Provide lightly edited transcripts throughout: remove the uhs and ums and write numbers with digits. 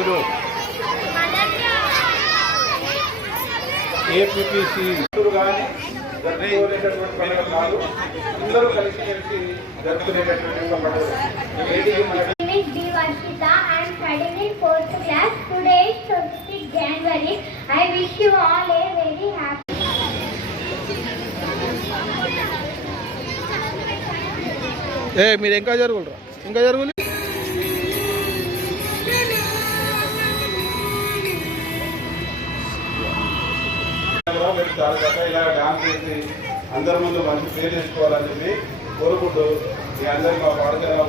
పేరు ఏపీపీసీ కానీ జరుపుకునేటటువంటి పండుగ కాదు. అందరూ కలిసి జరుపుకునేటటువంటి పండుగ. I am studying in 4th class. Today is 26 January. I wish you all a very happy. మీరు ఇంకా జరుగులరా ఇంకా జరుగులు ఇలా డాన్స్ చేసి అందరి ముందు మంచి పేరు తెచ్చుకోవాలని చెప్పి కోరుకుంటూ మీ అందరికీ మా పాఠశాల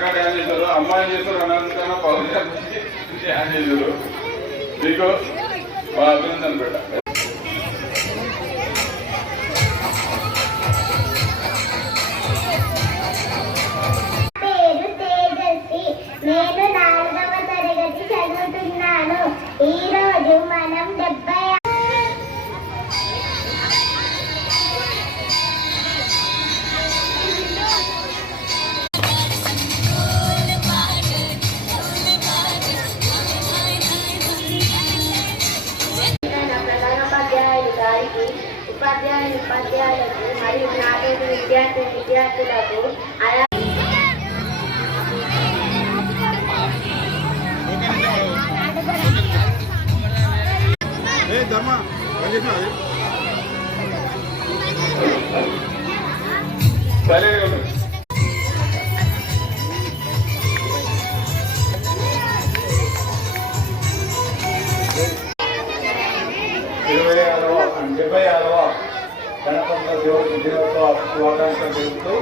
ఉపాధ్యాయులు అమ్మాయిలు చేస్తారు అనంతకన్నా పవన్ హ్యాండ్ చేశారు. మీకు అభినందన పెట్ట నేను 4వ తరగతి చదువుతున్నాను. ఈరోజు మనం 70 ఉపాధ్యాయులకు మరియు నాతోటి విద్యార్థులకు గణతంత్ర దినోత్సవ శుభాకాంక్షలు తెలుపుతూ